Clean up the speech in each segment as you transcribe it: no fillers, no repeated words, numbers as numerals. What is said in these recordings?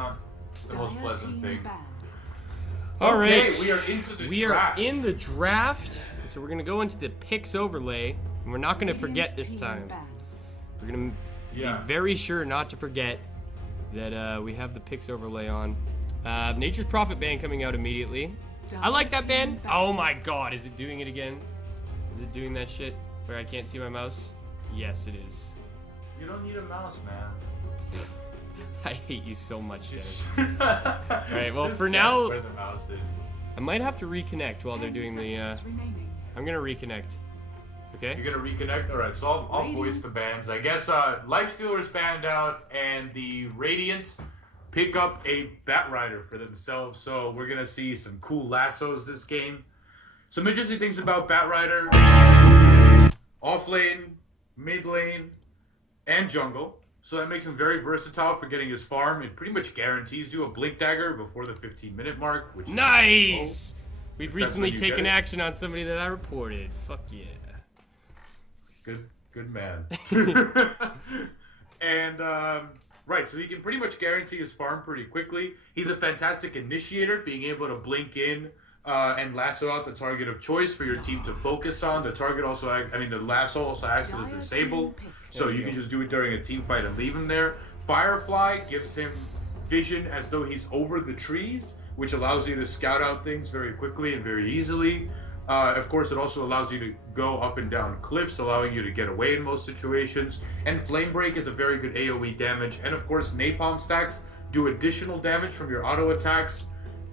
not the most pleasant thing. All right, we are into the we draft. are in the draft. So we're gonna go into the picks overlay, and we're not gonna forget this time. We're gonna be very sure not to forget that we have the picks overlay on. Nature's Prophet band coming out immediately. I like that band. Oh my god, is it doing it again? Is it doing that shit where I can't see my mouse? Yes, it is. You don't need a mouse, man. I hate you so much, Dennis. Alright, well, for now, where the mouse is. I might have to reconnect while they're doing the, I'm gonna reconnect. Okay? You're gonna reconnect? Alright, so I'll voice the bands. I guess, Lifestealer's banned out, and the Radiant pick up a Batrider for themselves, so we're gonna see some cool lassos this game. Some interesting things about Batrider: off lane, mid lane, and jungle. So that makes him very versatile for getting his farm. It pretty much guarantees you a Blink Dagger before the 15-minute mark, which nice! Is We've recently taken action on somebody that I reported. Fuck yeah. Good man. And, right, so he can pretty much guarantee his farm pretty quickly. He's a fantastic initiator, being able to blink in and lasso out the target of choice for your team to focus on. The target also, the lasso also acts as disable, so you can just do it during a team fight and leave him there. Firefly gives him vision as though he's over the trees, which allows you to scout out things very quickly and very easily. Of course, it also allows you to go up and down cliffs, allowing you to get away in most situations. And Flame Break is a very good AoE damage. And of course, Napalm stacks do additional damage from your auto attacks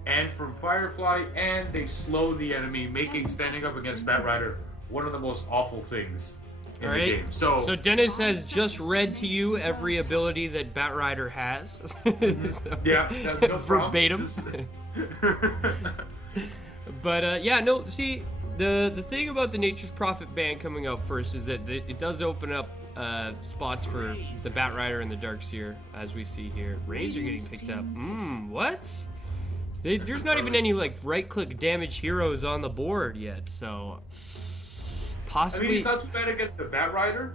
and from Firefly, and they slow the enemy, making standing up against Batrider one of the most awful things in the game. So Dennis has just read to you every ability that Batrider has. Yeah, no verbatim. But yeah, no. See, the thing about the Nature's Prophet band coming out first is that it does open up spots for the Batrider and the Darkseer, as we see here. Razor getting picked up. What? There's not even any like right-click damage heroes on the board yet, so possibly. He's not too bad against the Batrider.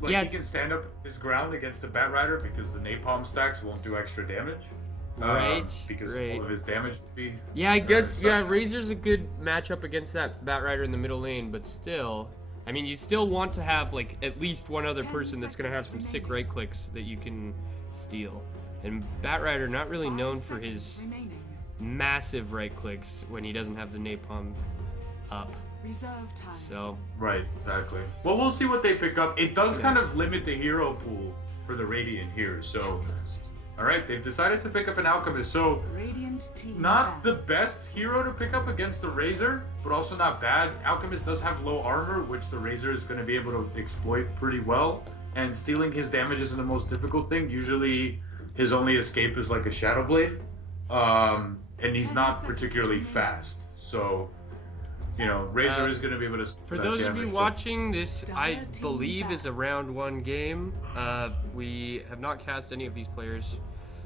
Like, he can stand up his ground against the Batrider because the Napalm stacks won't do extra damage. Right. Because all of his damage would be. Yeah, I guess. Yeah, Razor's a good matchup against that Batrider in the middle lane, but still, I mean, you still want to have like at least one other person that's gonna have some sick right clicks that you can steal. And Batrider not really known for his massive right clicks when he doesn't have the Napalm up. So. Right, exactly. Well, we'll see what they pick up. It does kind of limit the hero pool for the Radiant here, so. Alright, they've decided to pick up an Alchemist, so not the best hero to pick up against the Razor, but also not bad. Alchemist does have low armor, which the Razor is going to be able to exploit pretty well, and stealing his damage isn't the most difficult thing. Usually his only escape is like a Shadow Blade, and he's not particularly fast, so Razor is going to be able to. For those of you watching, this I believe is a round 1 game. We have not cast any of these players,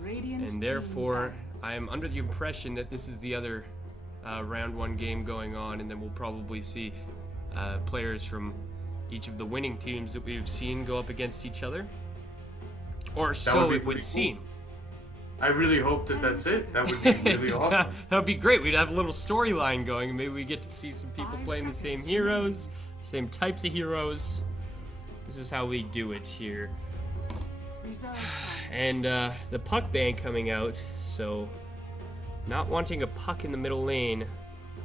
and therefore I am under the impression that this is the other round 1 game going on, and then we'll probably see players from each of the winning teams that we've seen go up against each other, or so it would seem. I really hope that that's it. That would be really awesome. That would be great. We'd have a little storyline going, and maybe we get to see some people playing the same heroes, same types of heroes. This is how we do it here. And the Puck ban coming out, so not wanting a Puck in the middle lane.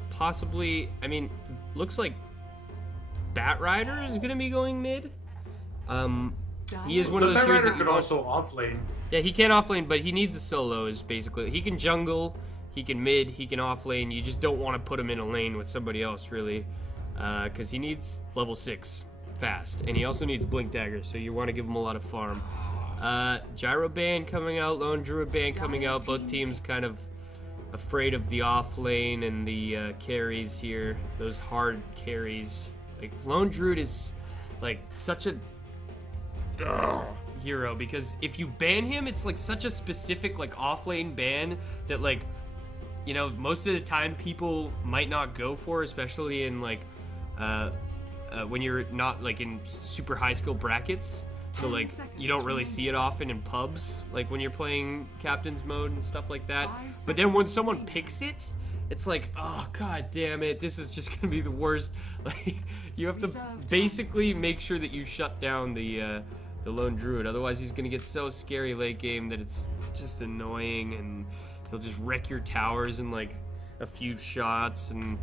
Possibly, I mean, looks like Batrider is going to be going mid. He is one of those heroes that could also offlane. Yeah, he can offlane, but he needs the solos, basically. He can jungle, he can mid, he can offlane. You just don't want to put him in a lane with somebody else, really. Because he needs level 6 fast. And he also needs Blink Dagger, so you want to give him a lot of farm. Gyro Band coming out, Lone Druid Band coming out. Both teams kind of afraid of the offlane and the carries here. Those hard carries. Like, Lone Druid is, like, such a... hero, because if you ban him, it's like such a specific like offlane ban that like most of the time people might not go for, especially in like when you're not like in super high skill brackets. So like you don't really see it often in pubs, like when you're playing captain's mode and stuff like that. But then when someone picks it, it's like, oh god damn it, this is just gonna be the worst. Like you have to basically make sure that you shut down the lone druid, otherwise he's gonna get so scary late game that it's just annoying, and he'll just wreck your towers in like a few shots. And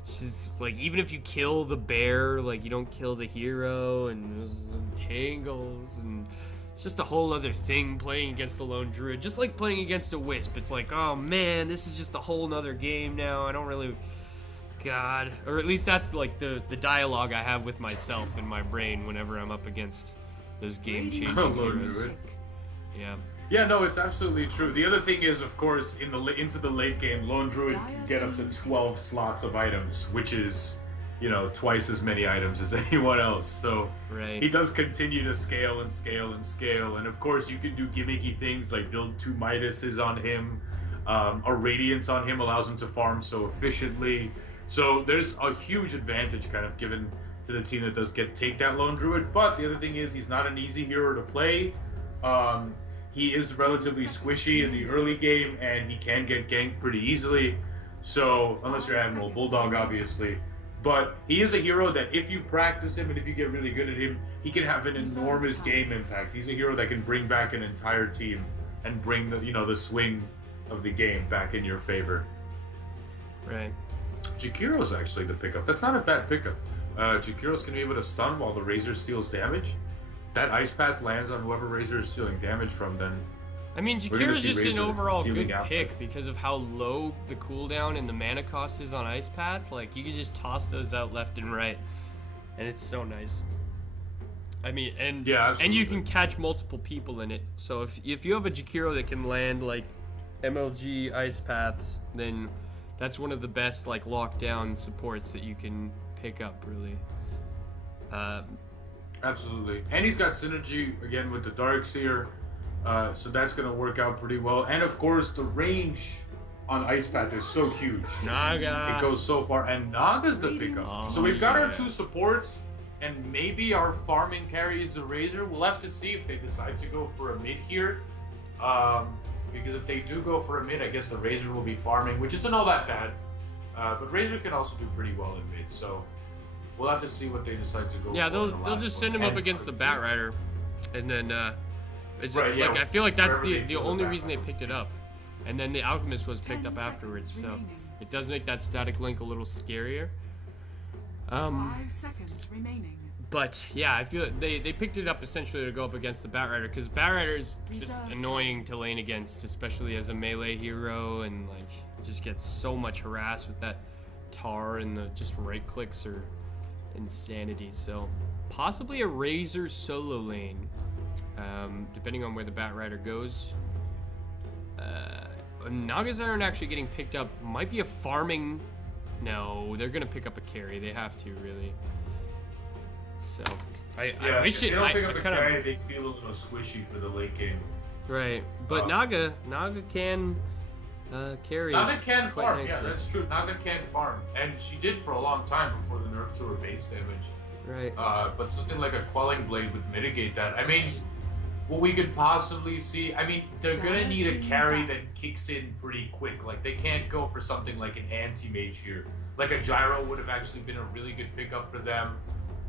it's just like, even if you kill the bear, like you don't kill the hero, and there's entangles, and it's just a whole other thing playing against the lone druid. Just like playing against a wisp, it's like, oh man, this is just a whole nother game now. I don't really, god, or at least that's like the dialogue I have with myself in my brain whenever I'm up against those game-changing heroes. Yeah. Yeah, no, it's absolutely true. The other thing is, of course, into the late game, Lone Druid can get up to 12 slots of items, which is, you know, twice as many items as anyone else. So he does continue to scale and scale and scale. And of course, you can do gimmicky things like build 2 Midases on him. A Radiance on him allows him to farm so efficiently. So there's a huge advantage kind of given to the team that does take that Lone Druid. But the other thing is, he's not an easy hero to play. He is relatively squishy in the early game, and he can get ganked pretty easily. So, unless you're Admiral Bulldog, obviously. But he is a hero that if you practice him and if you get really good at him, he can have an enormous game impact. He's a hero that can bring back an entire team and bring the, you know, the swing of the game back in your favor. Right. Jakiro's actually the pickup. That's not a bad pickup. Jakiro's going to be able to stun while the Razor steals damage. That Ice Path lands on whoever Razor is stealing damage from, then... I mean, Jakiro's just an overall good pick because of how low the cooldown and the mana cost is on Ice Path. Like, you can just toss those out left and right, and it's so nice. I mean, and you can catch multiple people in it. So if you have a Jakiro that can land, like, MLG Ice Paths, then that's one of the best, like, lockdown supports that you can pick up, really. Absolutely. And he's got synergy, again, with the Darkseer, so that's going to work out pretty well. And, of course, the range on Ice Path is so huge. Naga. It goes so far. And Naga's the pickup. So we've got our 2 supports, and maybe our farming carry is the Razor. We'll have to see if they decide to go for a mid here. Because if they do go for a mid, I guess the Razor will be farming, which isn't all that bad. But Razor can also do pretty well in mid, so... We'll have to see what they decide to go for. Yeah, they'll just send him up against the Batrider, and then it's like, I feel like that's the only reason they picked it up, and then the Alchemist was picked up afterwards, so it does make that static link a little scarier. 5 seconds remaining. But yeah, I feel they picked it up essentially to go up against the Batrider, because Batrider is just annoying to lane against, especially as a melee hero, and like just gets so much harassed with that tar and the just right clicks or insanity. So possibly a Razor solo lane, depending on where the Batrider goes. Nagas aren't actually getting picked up. Might be a farming. No, they're gonna pick up a carry. They have to, really. So I wish if they don't pick up a carry, they feel a little squishy for the late game. Right, but Naga can carry. Naga can farm, nicely. Yeah, that's true. Naga can farm, and she did for a long time before the nerf to her base damage. Right. But something like a Quelling Blade would mitigate that. I mean, what we could possibly see, I mean, they're gonna need a carry that kicks in pretty quick. Like, they can't go for something like an anti-mage here. Like a Gyro would have actually been a really good pickup for them.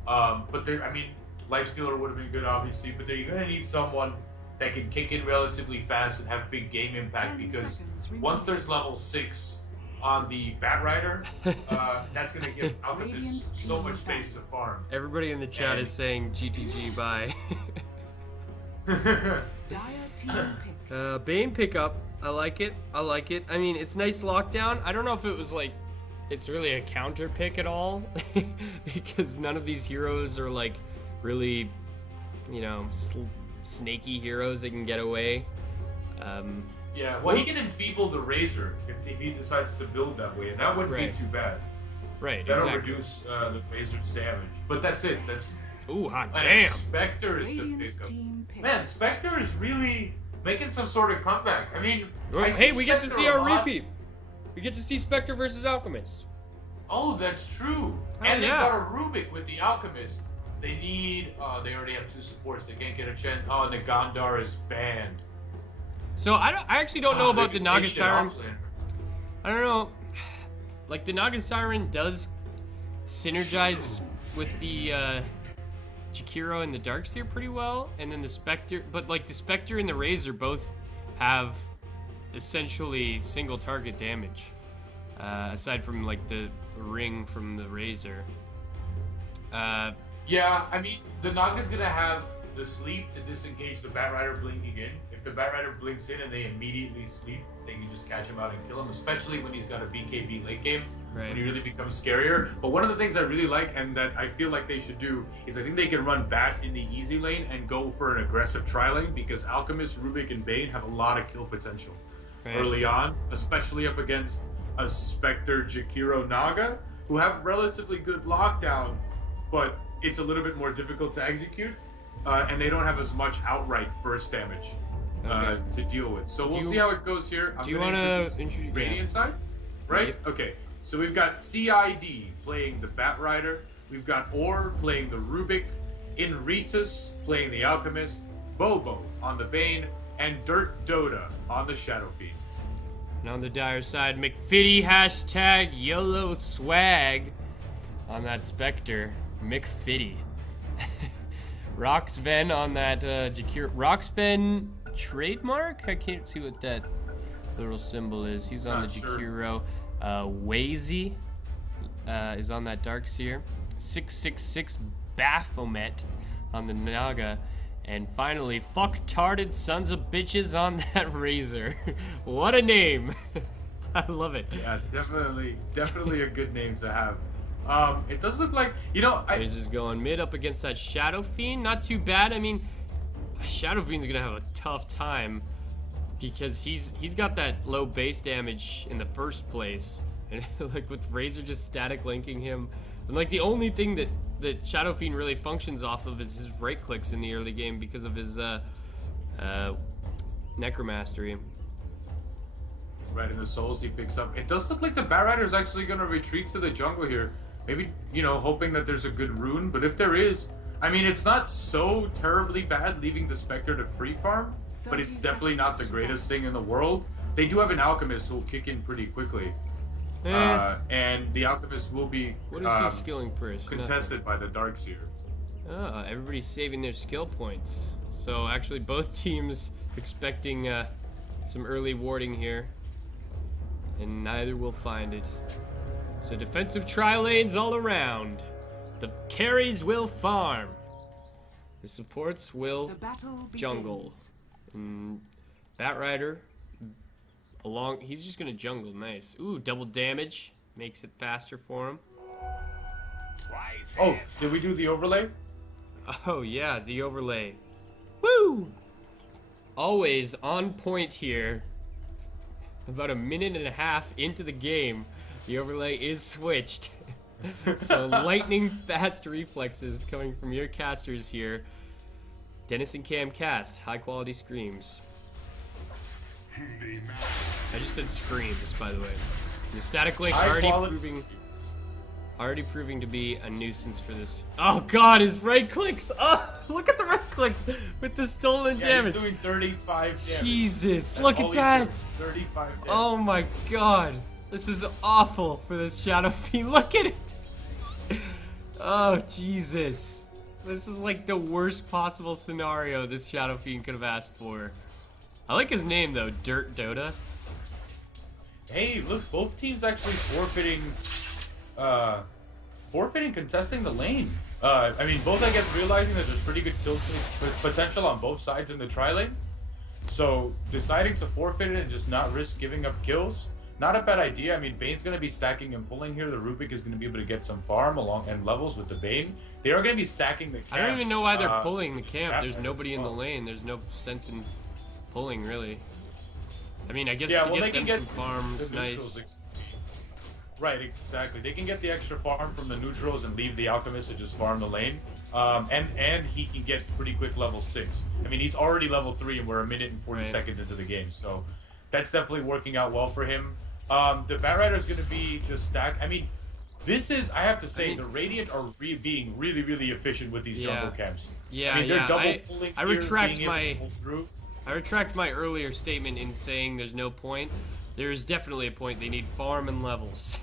But I mean, Lifestealer would have been good, obviously, but you're gonna need someone that can kick in relatively fast and have big game impact, because once there's level 6 on the Batrider, that's going to give Alchemist so much space to farm. Everybody in the chat is saying GTG bye. Bane pickup. I like it. I mean, it's nice lockdown. I don't know if it was like, it's really a counter pick at all, because none of these heroes are like really, you know, snaky heroes that can get away. Yeah, well, he can enfeeble the Razor if he decides to build that way, and that wouldn't be too bad. Right, that'll reduce the Razor's damage. But that's it. That's hot damn. Spectre is the pickup. Man, Spectre is really making some sort of comeback. I mean, hey, we get to see our repeat. We get to see Spectre versus Alchemist. Oh, that's true. And they got a Rubik with the Alchemist. They need. They already have 2 supports. They can't get a chance. Oh, Nagandar is banned. So I actually don't know about the Naga Siren. Offlaner. I don't know. Like, the Naga Siren does synergize with the Jakiro and the Darkseer pretty well, and then the Spectre. But like the Spectre and the Razor both have essentially single target damage, aside from like the ring from the Razor. Yeah, I mean, the Naga's gonna have the sleep to disengage the Batrider blinking in. If the Batrider blinks in and they immediately sleep, they can just catch him out and kill him, especially when he's got a BKB late game, when he really becomes scarier. But one of the things I really like and that I feel like they should do is I think they can run Bat in the easy lane and go for an aggressive tri-lane, because Alchemist, Rubik, and Bane have a lot of kill potential early on, especially up against a Spectre, Jakiro, Naga, who have relatively good lockdown, but it's a little bit more difficult to execute, and they don't have as much outright burst damage to deal with. So we'll see how it goes here. I'm going to introduce Radiant side, right? Yep. Okay, so we've got CID playing the Batrider, we've got Or playing the Rubik, Inritus playing the Alchemist, Bobo on the Bane, and Dirt Dota on the Shadow Fiend. And on the Dire side, McFitty hashtag YOLO swag on that Spectre. McFitty. Roxven on that Jakir. Roxven trademark? I can't see what that little symbol is. He's on the Jakiro. Wazy is on that Darkseer. 666 Baphomet on the Naga. And finally, fuck-tarded sons of bitches on that Razor. What a name. I love it. Yeah, definitely a good name to have. It does look like, Razor's going mid up against that Shadow Fiend. Not too bad. I mean, Shadow Fiend's gonna have a tough time because he's got that low base damage in the first place. And like with Razor just static linking him. And like the only thing that Shadow Fiend really functions off of is his right clicks in the early game because of his Necromastery. Right in the souls he picks up. It does look like the Batrider is actually going to retreat to the jungle here. Maybe, hoping that there's a good rune. But if there is, I mean, it's not so terribly bad leaving the Spectre to free farm. But it's definitely not the greatest thing in the world. They do have an Alchemist who will kick in pretty quickly. And the Alchemist will be what is he skilling first? Contested by the Darkseer. Oh, everybody's saving their skill points. So actually both teams expecting some early warding here. And neither will find it. So defensive tri-lanes all around. The carries will farm. The supports will jungle. And Batrider he's just gonna jungle. Nice. Ooh, double damage makes it faster for him. Oh, did we do the overlay? Oh yeah, the overlay. Woo! Always on point here. About a minute and a half into the game, the overlay is switched. So lightning fast reflexes coming from your casters here. Dennis and Cam cast high quality screams. I just said screams, by the way. The static link already proving to be a nuisance for this. Oh god, his right clicks! Oh, look at the right clicks with the stolen damage. He's doing 35 damage. Jesus, look at that! 35 damage. Oh my god, this is awful for this Shadow Fiend. Look at it! Oh Jesus, this is like the worst possible scenario this Shadow Fiend could have asked for. I like his name though, Dirt Dota. Hey, look, both teams actually forfeiting contesting the lane. I mean, both, I guess, realizing that there's pretty good kill potential on both sides in the tri-lane. So, deciding to forfeit it and just not risk giving up kills, not a bad idea. I mean, Bane's going to be stacking and pulling here. The Rubik is going to be able to get some farm along and levels with the Bane. They are going to be stacking the camps. I don't even know why they're pulling the camp. There's nobody in the lane. There's no sense in pulling, really. I mean, I guess to get them some farms, nice. Right, exactly. They can get the extra farm from the neutrals and leave the Alchemist to just farm the lane. And he can get pretty quick level 6. I mean, he's already level 3 and we're a minute and 40 seconds into the game. So that's definitely working out well for him. The Batrider is going to be just stacked. I mean, This is, I have to say, the Radiant are being really, really efficient with these jungle camps. Yeah, I mean, they're double pulling I here, retract being able to pull through. I retract my earlier statement in saying there's no point. There is definitely a point. They need farm and levels.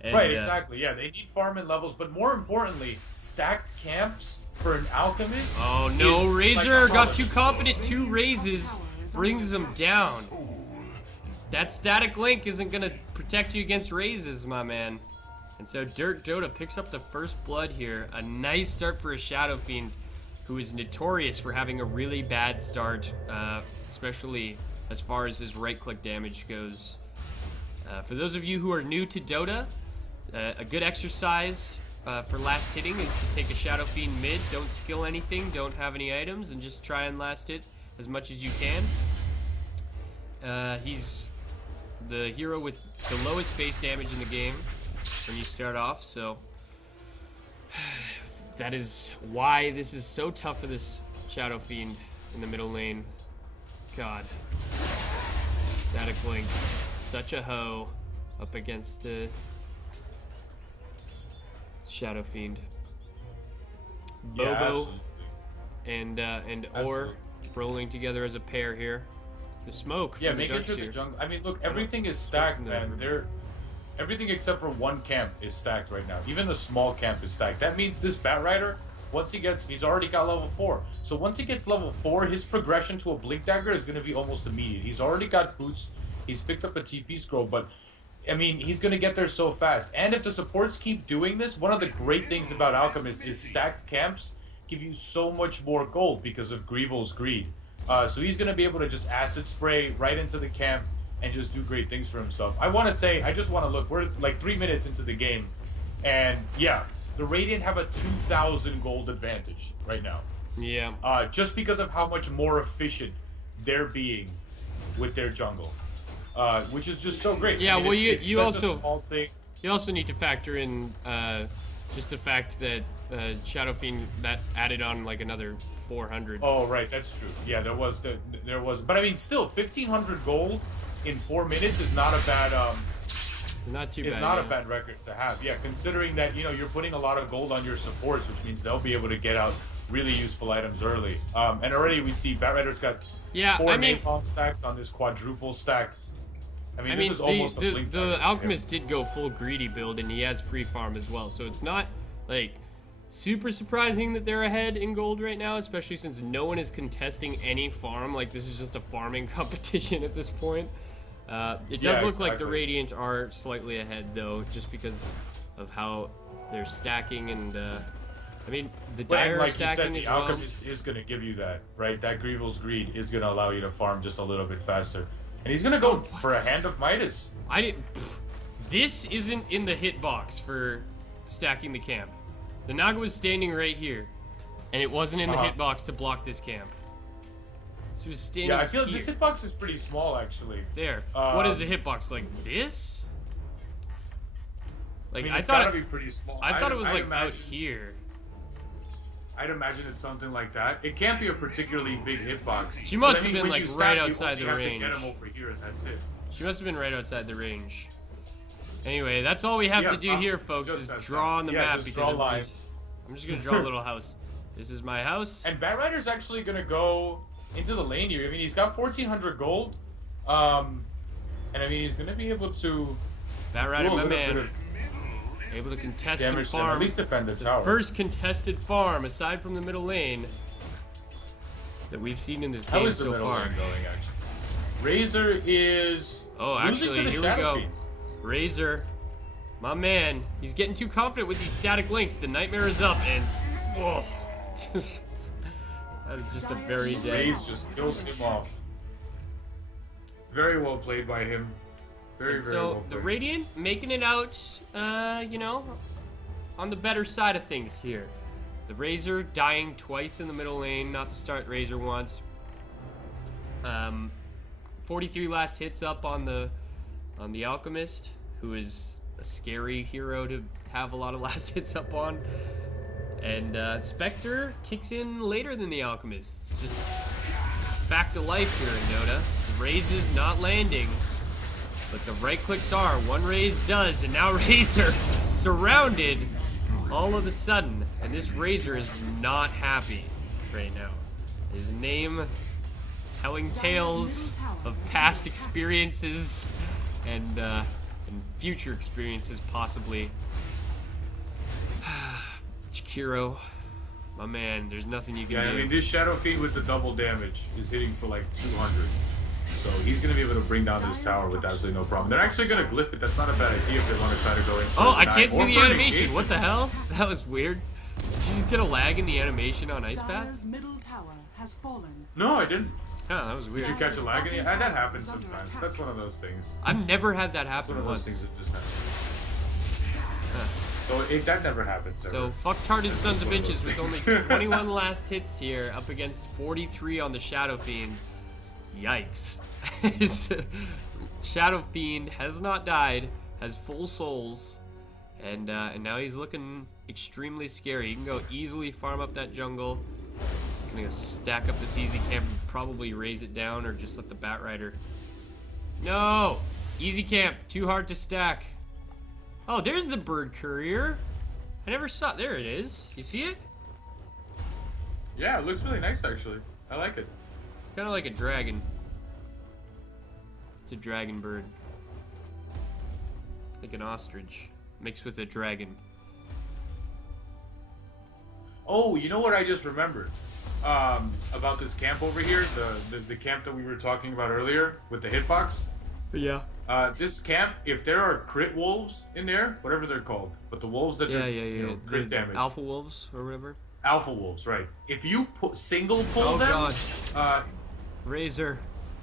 And, right, exactly. Yeah, they need farm and levels, but more importantly, stacked camps for an alchemist. Oh no, Razor like got too confident. 2 raises brings him down. That static link isn't gonna protect you against raises, my man. And so Dirt Dota picks up the first blood here. A nice start for a Shadow Fiend, who is notorious for having a really bad start, especially as far as his right-click damage goes. For those of you who are new to Dota, a good exercise for last hitting is to take a Shadow Fiend mid, don't skill anything, don't have any items, and just try and last hit as much as you can. He's the hero with the lowest base damage in the game when you start off, so that is why this is so tough for this Shadow Fiend in the middle lane. God. Static Link, such a hoe up against Shadow Fiend. Bobo and Or rolling together as a pair here. The smoke. Yeah, from make it to the jungle. I mean, look, everything is stacked, man. Everything except for one camp is stacked right now. Even the small camp is stacked. That means this Bat Rider, once he's already got level 4. So once he gets level 4, his progression to a Blink Dagger is going to be almost immediate. He's already got boots. He's picked up a TP scroll, but I mean, he's going to get there so fast. And if the supports keep doing this, one of the great things about Alchemist is stacked camps give you so much more gold because of Grievel's greed. So he's going to be able to just acid spray right into the camp and just do great things for himself. I just want to look, we're like 3 minutes into the game, and yeah, the Radiant have a 2,000 gold advantage right now. Yeah. Just because of how much more efficient they're being with their jungle, which is just so great. Yeah, I mean, well, it's you such also a small thing. You also need to factor in just the fact that Shadow Fiend that added on like another 400. Oh right, that's true. Yeah, there was, but I mean, still 1,500 gold in 4 minutes is not a bad not too bad. It's not a bad record to have. Yeah, considering that you're putting a lot of gold on your supports, which means they'll be able to get out really useful items early. And already we see Bat Rider's got 4 napalm stacks on this quadruple stack. I mean this is almost a Blink Dagger. The Alchemist did go full greedy build, and he has free farm as well, so it's not like super surprising that they're ahead in gold right now, especially since no one is contesting any farm. Like, this is just a farming competition at this point. It does look like the Radiant are slightly ahead, though, just because of how they're stacking, and I mean, the Dire like stacking you said, the Alchemist is going to give you that, right? That Grievel's Greed is going to allow you to farm just a little bit faster. And he's going to go for a Hand of Midas. This isn't in the hitbox for stacking the camp. The Naga was standing right here, and it wasn't in the hitbox to block this camp. So he was standing I feel here. this hitbox is pretty small, actually. There. What is the hitbox, like this? Like, I mean, I it's thought gotta be pretty small. I thought it was like out here. I'd imagine it's something like that. It can't be a particularly big hitbox. She must But, I have mean, been when like you right stack, outside the you only range. have to get him over here, and that's it. She must have been right outside the range. Anyway, that's all we have to do here, folks, is draw on the map, just because draw lines. I'm just gonna draw a little house. This is my house. And Bat Rider's actually gonna go into the lane here. I mean, he's got 1,400 gold, and I mean, he's gonna be able to. Bat Rider, my man, able to contest some farm. At least defend the tower. First contested farm, aside from the middle lane, that we've seen in this game so far. How is the middle lane going, actually? Razor is. Oh, actually, here we go. Razor, my man, he's getting too confident with these static links. The nightmare is up, and oh, that is just a very dead. Raze just kills him off. Very well played by him. Very well played. The Radiant making it out, you know, on the better side of things here. The Razor dying twice in the middle lane, not to start Razor once. 43 last hits up on the Alchemist, who is a scary hero to have a lot of last hits up on. And Spectre kicks in later than the Alchemist. Just fact of life here in Dota. The Raze is not landing. But the right clicks are. One Raze does, and now Razor surrounded all of a sudden. And this Razor is not happy right now. His name telling tales of past experiences and future experiences, possibly. Chikiro, my man, there's nothing you can do. Yeah, I mean, this Shadow Fiend with the double damage is hitting for like 200. So he's going to be able to bring down this tower with absolutely no problem. They're actually going to glyph it. That's not a bad idea if they want to try to go in. Oh, I can't see the animation. What the hell? That was weird. Did you just get a lag in the animation on Ice Path? Middle tower has fallen. No, I didn't. Huh, that was weird. Did you catch a lag in the that happens sometimes. That's one of those things. I've never had that It's happen one of those once. things that just happen. So that never happens. So fucktarded sons of bitches with only 21 last hits here up against 43 on the Shadow Fiend. Yikes. Shadow Fiend has not died, has full souls, and now he's looking extremely scary. He can go easily farm up that jungle. He's gonna stack up this easy camp and probably raise it down or just let the Bat Rider. No! Easy camp, too hard to stack. Oh, there's the bird courier. I never saw. There it is. You see it? Yeah, it looks really nice actually. I like it. Kind of like a dragon. It's a dragon bird. Like an ostrich mixed with a dragon. Oh, you know what I just remembered about this camp over here, the camp that we were talking about earlier with the hitbox. Yeah. This camp, if there are crit wolves in there, whatever they're called, but the wolves that you know, crit damage, alpha wolves or whatever. Alpha wolves, right? If you single pull them, God. Razor,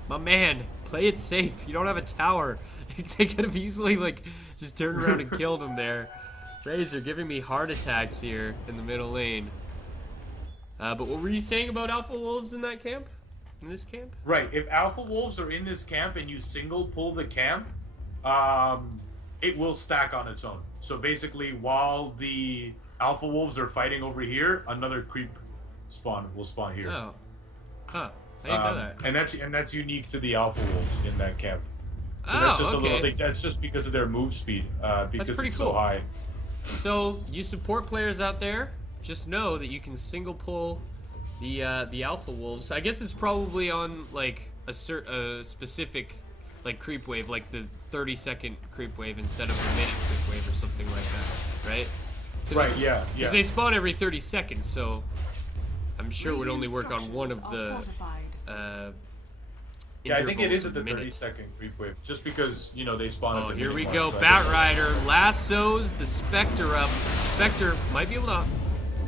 my man, play it safe. You don't have a tower. They could have easily like just turned around and killed him there. Razor giving me heart attacks here in the middle lane. But what were you saying about alpha wolves in that camp? In this camp? Right. If alpha wolves are in this camp and you single pull the camp, it will stack on its own. So basically, while the alpha wolves are fighting over here, another creep spawn will spawn here. Oh. Huh. I didn't know that. And that's unique to the alpha wolves in that camp. So that's just a little thing. That's just because of their move speed, because it's so high. So you support players out there, just know that you can single pull the alpha wolves. I guess it's probably on like a specific like creep wave, like the 30-second creep wave instead of a minute creep wave or something like that, right? Right. Yeah. Yeah. Because they spawn every 30 seconds, so I'm sure it would only work on one of the. Yeah, I think it is at the 30-second creep wave, just because, you know, they spawn at the here we mark, go. so Bat Rider lassos the Spectre up. Spectre might be able to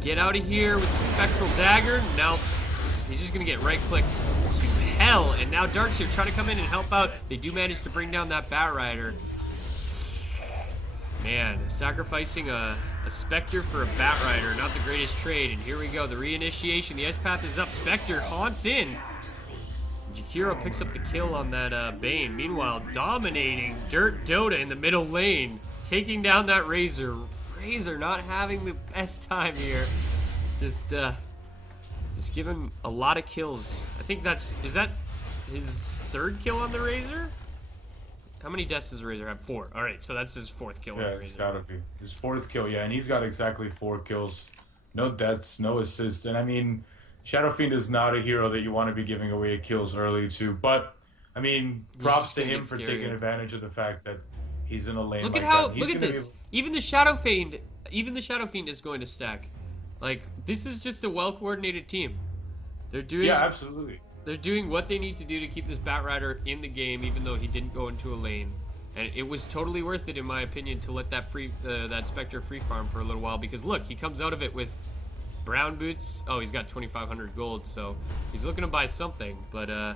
get out of here with the Spectral Dagger. Now, he's just going to get right-clicked to hell. And now Darkseer trying to come in and help out. They do manage to bring down that Bat Rider. Man, sacrificing a Spectre for a Bat Rider, not the greatest trade. And here we go, the reinitiation. The Ice Path is up. Spectre haunts in. Jakiro picks up the kill on that Bane. Meanwhile, dominating Dirt Dota in the middle lane, taking down that Razor. Razor not having the best time here. Just giving a lot of kills. I think is that his third kill on the Razor? How many deaths does Razor have? 4. All right, so that's his 4th kill on the Razor. Yeah, it's gotta be his 4th kill. Yeah, and he's got exactly 4 kills, no deaths, no assists, and I mean, Shadow Fiend is not a hero that you want to be giving away kills early to, but I mean, props to him for taking advantage of the fact that he's in a lane. Look at look at this. Even the Shadow Fiend is going to stack. Like, this is just a well-coordinated team. They're doing absolutely. They're doing what they need to do to keep this Bat Rider in the game, even though he didn't go into a lane. And it was totally worth it, in my opinion, to let that that Spectre free farm for a little while, because look, he comes out of it with brown boots. Oh, he's got 2,500 gold, so he's looking to buy something. But and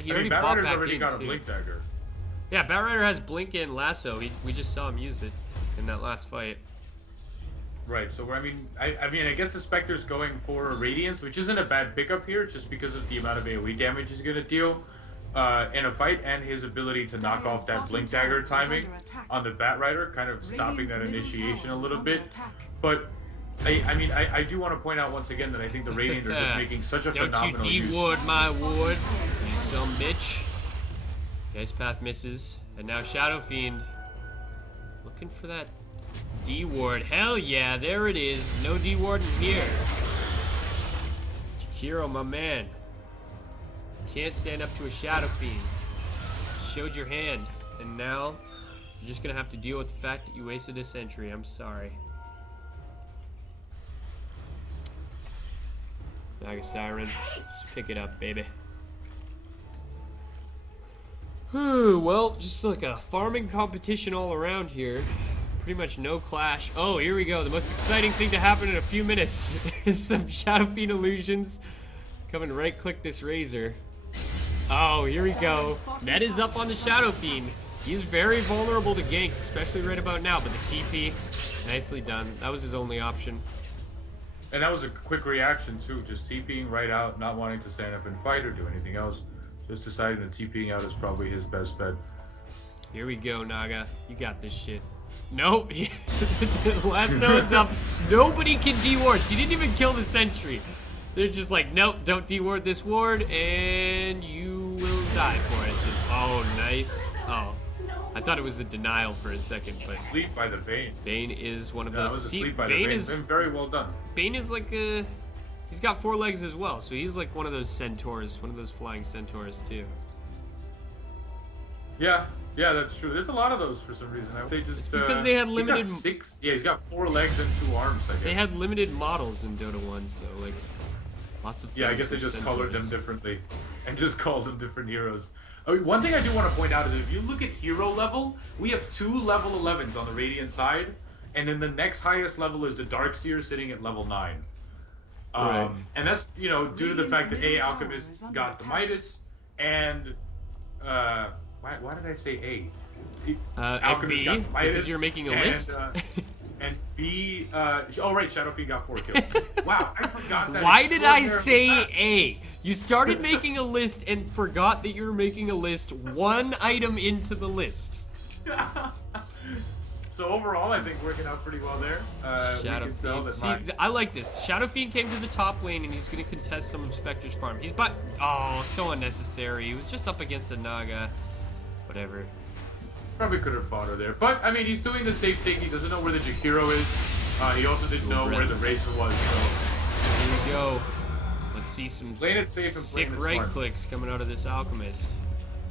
he already Bat bought Rider's back already in got a too. blink dagger. Yeah, Bat Rider has blink and lasso. We just saw him use it in that last fight. Right. So I mean, I guess the Spectre's going for Radiance, which isn't a bad pickup here, just because of the amount of AOE damage he's gonna deal in a fight, and his ability to knock off that blink dagger timing on the Bat Rider, kind of stopping that initiation a little bit. But I do want to point out once again that I think the Radiant are just making such a phenomenal use. Don't you D-Wood my wood, you some bitch. The Ice Path misses. And now Shadow Fiend looking for that D ward. Hell yeah, there it is. No D ward in here. Hero, my man. Can't stand up to a Shadow Fiend. Showed your hand. And now you're just gonna have to deal with the fact that you wasted a sentry. I'm sorry. Naga Siren. Let's pick it up, baby. Well, just like a farming competition all around here. Pretty much no clash. Oh, here we go. The most exciting thing to happen in a few minutes is some Shadow Fiend illusions. Come and right-click this Razor. Oh, here we go. Net is up on the Shadow Fiend. He's very vulnerable to ganks, especially right about now, but the TP, nicely done. That was his only option. And that was a quick reaction too, just TPing right out, not wanting to stand up and fight or do anything else. Just deciding that TPing out is probably his best bet. Here we go, Naga. You got this shit. Nope. Lasso is up. Nobody can D-ward. She didn't even kill the sentry. They're just like, nope, don't D-ward this ward, and you will die for it. Oh, nice. Oh. I thought it was a denial for a second, but... Sleep by the Bane. Bane is one of That those... was a sleep by the Bane. It's been very well done. Bane is like a... He's got 4 legs as well, so he's like one of those centaurs, one of those flying centaurs too. Yeah, that's true. There's a lot of those for some reason. They just it's because they had limited. He's got 6. Yeah, he's got 4 legs and 2 arms. I guess they had limited models in Dota 1, so like lots of. Yeah, I guess they just colored them differently, and just called them different heroes. Oh, one thing I do want to point out is that if you look at hero level, we have 2 level 11s on the Radiant side, and then the next highest level is the Darkseer sitting at level 9. Right. And that's, you know, due to the fact that Alchemist got the Midas, and why did I say A? Alchemist B, got the Midas, because you're making a list. And B, oh right, Shadow Fiend got 4 kills. Wow, I forgot that. Why did I say A? You started making a list and forgot that you were making a list 1 item into the list. So overall, I think working out pretty well there. Shadow Fiend. See, I like this. Shadow Fiend came to the top lane and he's going to contest some of Spectre's farm. He's oh, so unnecessary. He was just up against a Naga. Whatever. Probably could have fought her there. But, I mean, he's doing the safe thing. He doesn't know where the Jakiro is. He also didn't know where the Razor was, so... Here we go. Let's see some playing it safe and sick right clicks coming out of this Alchemist.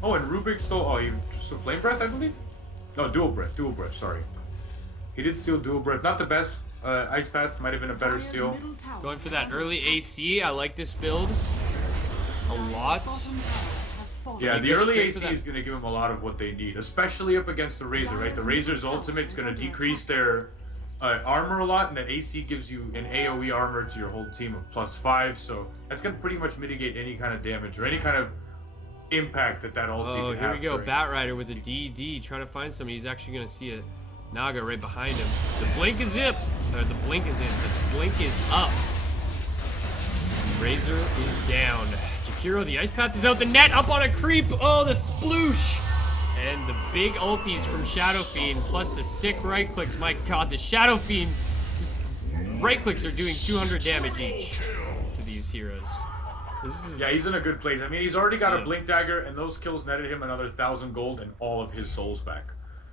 Oh, and Rubik stole... Oh, he stole Flame Breath, I believe? No, Dual Breath, sorry. He did steal Dual Breath. Not the best. Ice Path might have been a better steal. Going for that early AC. I like this build a lot. Yeah, the early AC is going to give them a lot of what they need, especially up against the Razor, right? The Razor's ultimate is going to decrease their armor a lot, and then AC gives you an AoE armor to your whole team of +5, so that's going to pretty much mitigate any kind of damage or any kind of impact that ulti can have. Oh, here we go. Batrider with a DD trying to find somebody. He's actually going to see a Naga right behind him. The blink is in. Or the blink is in. The blink is up. Razor is down. Jakiro, the Ice Path is out. The net up on a creep. Oh, the sploosh. And the big ultis from Shadow Fiend, plus the sick right clicks. My god, the Shadow Fiend right clicks are doing 200 damage each to these heroes. Yeah, he's in a good place. I mean, he's already got a Blink Dagger, and those kills netted him another 1,000 gold and all of his souls back.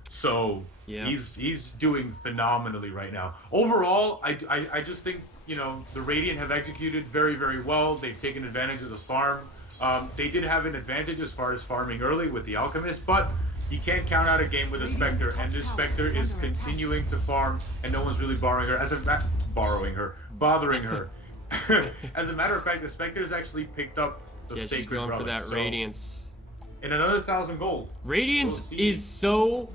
So he's doing phenomenally right now. Overall, I just think, you know, the Radiant have executed very, very well. They've taken advantage of the farm. They did have an advantage as far as farming early with the Alchemist, but you can't count out a game with a Spectre, and this Spectre is continuing to farm, and no one's really bothering her. As a matter of fact, the Spectre's actually picked up the Sacred she's going Relic, for that Radiance. And another 1,000 gold. Radiance is so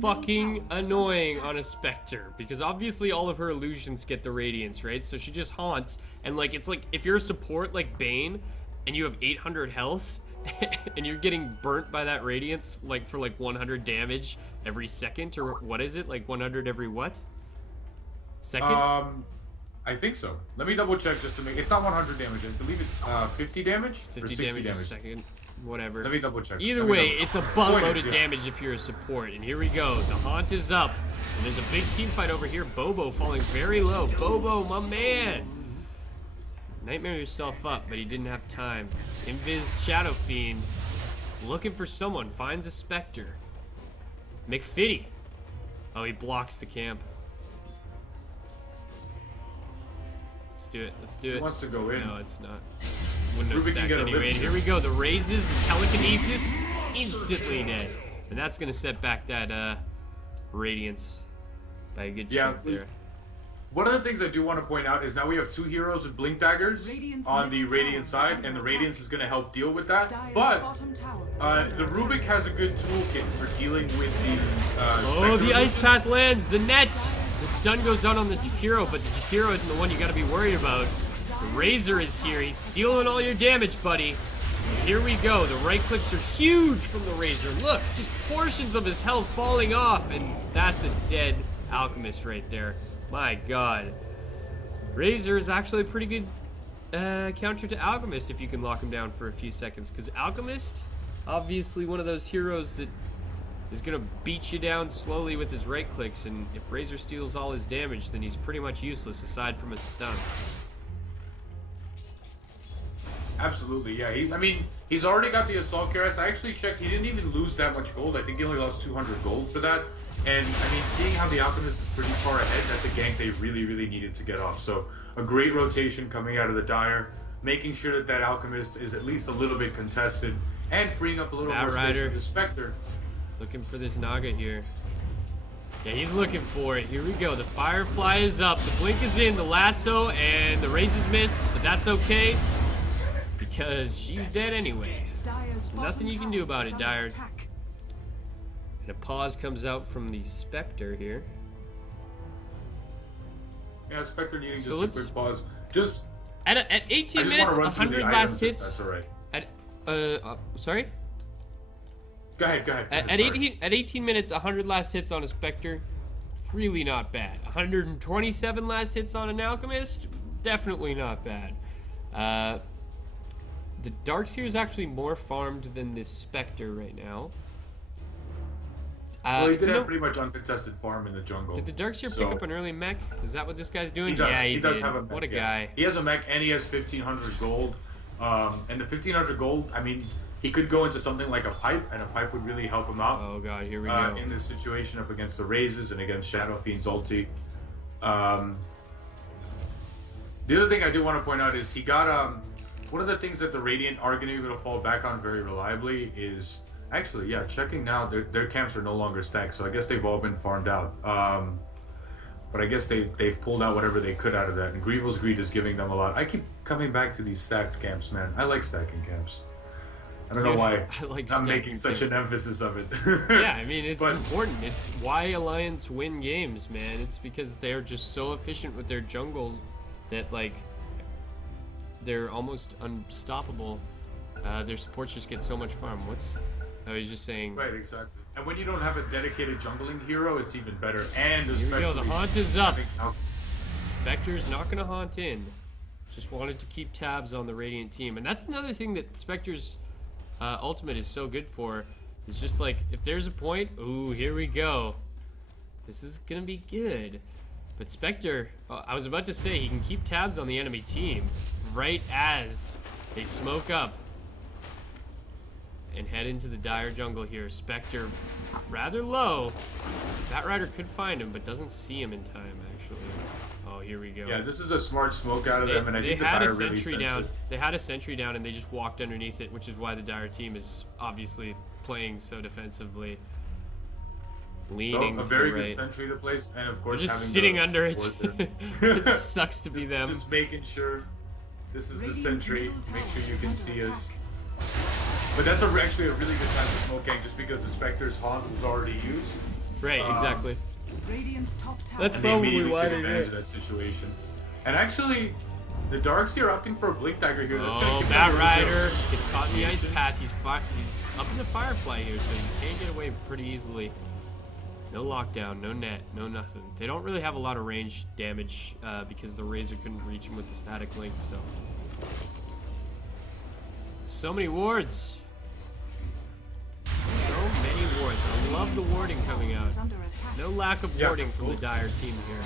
fucking annoying on a Spectre, because obviously all of her illusions get the Radiance, right? So she just haunts, and like it's like if you're a support like Bane, and you have 800 health, and you're getting burnt by that Radiance like for like 100 damage every second, or what is it? Like 100 every what? Second? I think so. Let me double check just to make... It's not 100 damage. I believe it's 50 damage? 50 or 60 damage a second. Whatever. Let me double check. Either way, it's a buttload of damage if you're a support. And here we go. The haunt is up. And there's a big team fight over here. Bobo falling very low. Bobo, my man. Nightmare yourself up, but he didn't have time. Invis Shadow Fiend. Looking for someone. Finds a Spectre. McFitty. Oh, he blocks the camp. Let's do it. Let's do it. He wants to go in. No, it's not. Wouldn't have Ruby can stacked get a anyway. lift And here we go. The raises, the telekinesis, instantly dead. And that's going to set back that Radiance by a good chunk there. One of the things I do want to point out is now we have 2 heroes with blink daggers on the Radiant side, and the Radiance is going to help deal with that. But the Rubik has a good toolkit for dealing with the oh, the Spectre Ice Path lands. The net. The stun goes out on the Jakiro, but the Jakiro isn't the one you got to be worried about. The Razor is here. He's stealing all your damage, buddy. And here we go. The right clicks are huge from the Razor. Look, just portions of his health falling off, and that's a dead Alchemist right there. My God. Razor is actually a pretty good counter to Alchemist if you can lock him down for a few seconds. Because Alchemist, obviously one of those heroes that is going to beat you down slowly with his right clicks. And if Razor steals all his damage, then he's pretty much useless aside from a stun. Absolutely, yeah. I mean, he's already got the Assault Cuirass. I actually checked. He didn't even lose that much gold. I think he only lost 200 gold for that. And, I mean, seeing how the Alchemist is pretty far ahead, that's a gank they really, really needed to get off. So, a great rotation coming out of the Dire, making sure that that Alchemist is at least a little bit contested, and freeing up a little more space for the Spectre. Looking for this Naga here. Yeah, he's looking for it. Here we go. The Firefly is up. The Blink is in. The Lasso and the Raises miss, but that's okay because she's dead anyway. Nothing you can do about it, Dire. And a pause comes out from the Spectre here. Yeah, Spectre needing just a quick pause. Just at 18 minutes, 100 last hits. That's all right. Sorry? Go ahead. At 18 minutes, 100 last hits on a Spectre, really not bad. 127 last hits on an Alchemist, definitely not bad. The Darkseer is actually more farmed than this Spectre right now. Well, he did have pretty much uncontested farm in the jungle. Did the Darkseer pick up an early mech? Is that what this guy's doing? He does. Yeah, he does have a mech. What a guy. He has a mech and he has 1,500 gold. And the 1,500 gold, I mean, he could go into something like a pipe, and a pipe would really help him out. Oh god, here we go. In this situation up against the Raises and against Shadow Fiend's ulti. The other thing I do want to point out is he got one of the things that the Radiant are going to be able to fall back on very reliably is actually, yeah, checking now, their camps are no longer stacked, so I guess they've all been farmed out. But I guess they've pulled out whatever they could out of that, and Grievel's Greed is giving them a lot. I keep coming back to these stacked camps, man. I like stacking camps. I don't know why I'm making such an emphasis of it. Yeah, I mean, it's important. It's why Alliance win games, man. It's because they're just so efficient with their jungles that, like, they're almost unstoppable. Their supports just get so much farm. I was just saying. Right, exactly. And when you don't have a dedicated jungling hero, it's even better. And especially, here we go. The haunt is up. Spectre's not going to haunt in. Just wanted to keep tabs on the Radiant team. And that's another thing that Spectre's ultimate is so good for. It's just like, if there's a point, ooh, here we go. This is going to be good. But Spectre, I was about to say, he can keep tabs on the enemy team right as they smoke up and head into the Dire jungle here. Spectre rather low. Batrider could find him, but doesn't see him in time, actually. Oh, here we go. Yeah, this is a smart smoke out of them, and I think the Dire really sense it. They had a sentry down, and they just walked underneath it, which is why the Dire team is obviously playing so defensively. Leaning so, a very good sentry to place, and of course, just having sitting under it. It sucks to be them. Just making sure this is the sentry. Make sure you can see us. But that's actually a really good time to smoke gank, just because the Spectre's haunt was already used. Right, exactly. That's probably why they advantage of that situation. And actually, the Darkseer opting for a Blink Dagger here. Oh, Batrider gets caught in the Ice Path. He's up in the Firefly here, so he can get away pretty easily. No lockdown, no net, no nothing. They don't really have a lot of range damage because the Razor couldn't reach him with the static link, so many wards. So many wards. I love the warding coming out. No lack of warding from the Dire team here.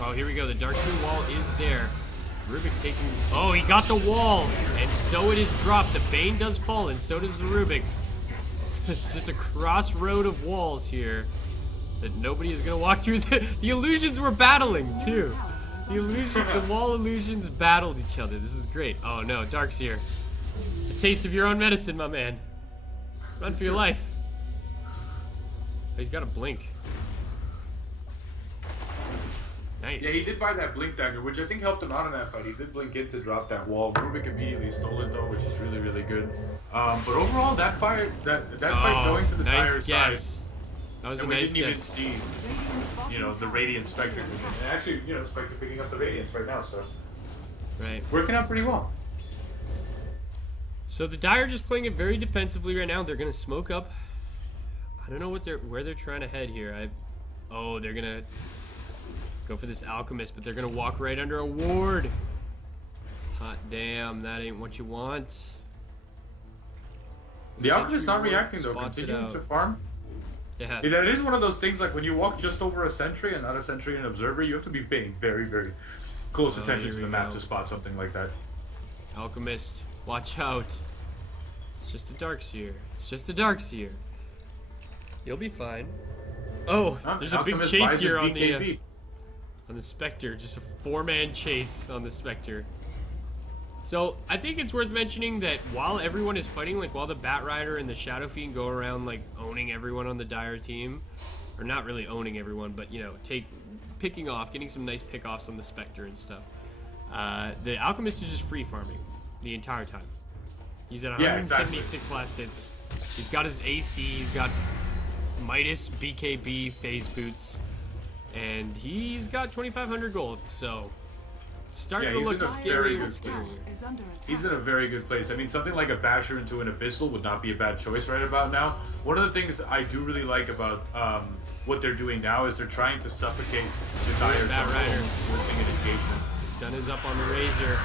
Oh, here we go. The Darkseer wall is there. Rubik taking... Oh, he got the wall! And so it is dropped. The Bane does fall, and so does the Rubik. It's just a crossroad of walls here that nobody is going to walk through. The illusions were battling, too. The illusions, the wall illusions battled each other. This is great. Oh, no. Dark's here. A taste of your own medicine, my man. Run for your life. Oh, he's got a blink. Nice. Yeah, he did buy that blink dagger, which I think helped him out in that fight. He did blink in to drop that wall. Rubik immediately stole it though, which is really, really good. But overall, that fight going to the dire side, that was a and we nice didn't even guess. see, you know, the Radiant Spectre. And actually, you know, Spectre picking up the Radiance right now, so Right. working out pretty well. So the Dire just playing it very defensively right now. They're gonna smoke up. I don't know where they're trying to head here. Oh, they're gonna go for this Alchemist, but they're gonna walk right under a ward. Hot damn, that ain't what you want. The Alchemist not Sentry reacting though, spots it continuing out. to farm. Yeah. That is one of those things, like when you walk just over a sentry and not a sentry and observer, you have to be paying very, very close attention to here the we map go. to spot something like that. Alchemist, watch out. It's just a Darkseer. It's just a Darkseer. You'll be fine. Oh, there's a big Alchemist chase buys here his on BKB. the Spectre. Just a 4-man chase on the Spectre. So I think it's worth mentioning that while everyone is fighting, like while the Bat Rider and the Shadow Fiend go around like owning everyone on the Dire team, or not really owning everyone, but you know, picking off, getting some nice pick-offs on the Spectre and stuff. The Alchemist is just free farming the entire time. He's at 176 last hits. He's got his AC, he's got Midas, BKB, phase boots, and he's got 2,500 gold, so starting to look he's in a scary. very Dire's good top place. tower is under attack. He's in a very good place. I mean, something like a Basher into an Abyssal would not be a bad choice right about now. One of the things I do really like about what they're doing now is they're trying to suffocate the Dire Bat jungle, Rider. forcing an engagement. Stun is up on the Razor.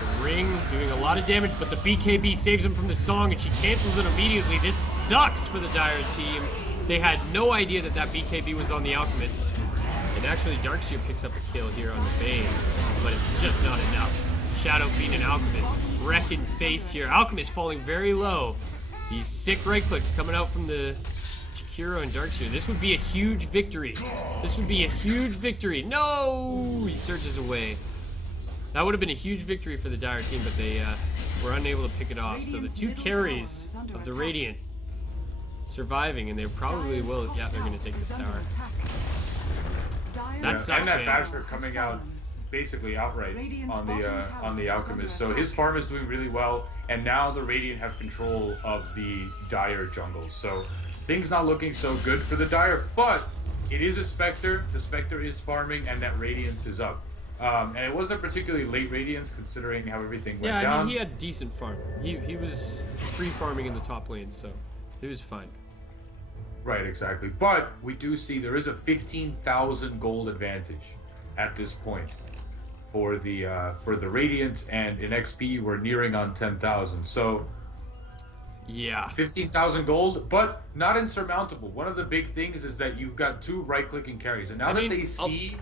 The Ring doing a lot of damage, but the BKB saves him from the Song, and she cancels it immediately. This sucks for the Dire team. They had no idea that that BKB was on the Alchemist. And actually, Darkseer picks up a kill here on the Bane, but it's just not enough. Shadow Fiend and Alchemist wrecking face here. Alchemist falling very low. These sick right clicks coming out from the Chikiro and Darkseer. This would be a huge victory. This would be a huge victory. No! He surges away. That would have been a huge victory for the Dire team, but they were unable to pick it off. So the two carries of the Radiant surviving, and they probably will. Yeah, they're going to take this tower. That sucks, and that man. Basher coming out basically outright on the Alchemist. So his farm is doing really well, and now the Radiant have control of the Dire jungle. So things not looking so good for the Dire, but it is a Spectre. The Spectre is farming, and that Radiance is up. And it wasn't a particularly late Radiance considering how everything went down. Yeah, I mean, he had decent farm. He was free farming in the top lane, so he was fine. Right, exactly. But we do see there is a 15,000 gold advantage at this point for the Radiant, and in XP we're nearing on 10,000. So Yeah. 15,000 gold, but not insurmountable. One of the big things is that you've got two right-clicking carries, and now that they see.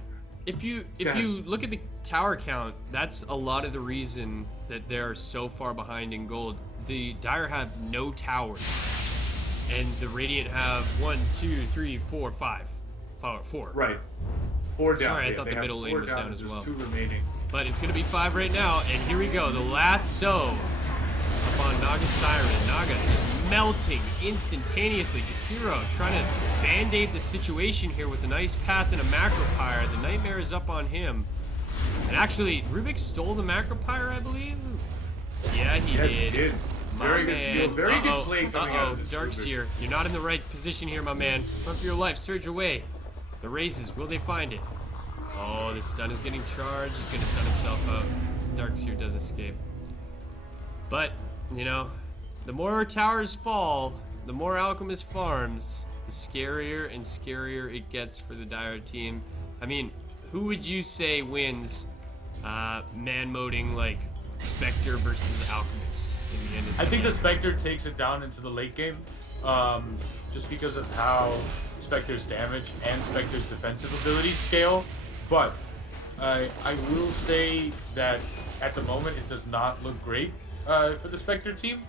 If you Go ahead. look at the tower count, that's a lot of the reason that they're so far behind in gold. The Dire have no towers, and the Radiant have 1, 2, 3, 4, 5. 4. Right. 4 down. Sorry, I Yeah, thought they the have middle lane 4 was down as there's well. 2 remaining. But it's gonna be 5 right now, and here we go. The last sow up on Naga Siren. Naga is melting instantaneously. Jakiro trying to band-aid the situation here with a nice path and a Macropyre. The Nightmare is up on him. And actually, Rubik stole the Macropyre, I believe? Yeah, he Yes, did. he did. Very My good steal. man. Very good play coming out of this. Darkseer, you're not in the right position here, my man. Run for your life. Surge away. The Razes, will they find it? Oh, the stun is getting charged. He's going to stun himself out. Darkseer does escape. But, you know, the more towers fall, the more Alchemist farms, the scarier and scarier it gets for the Dire team. I mean, who would you say wins man-moding, like, Spectre versus Alchemist in the end of the I think day? the Spectre takes it down into the late game, just because of how Spectre's damage and Spectre's defensive abilities scale. But I will say that at the moment, it does not look great for the Spectre team.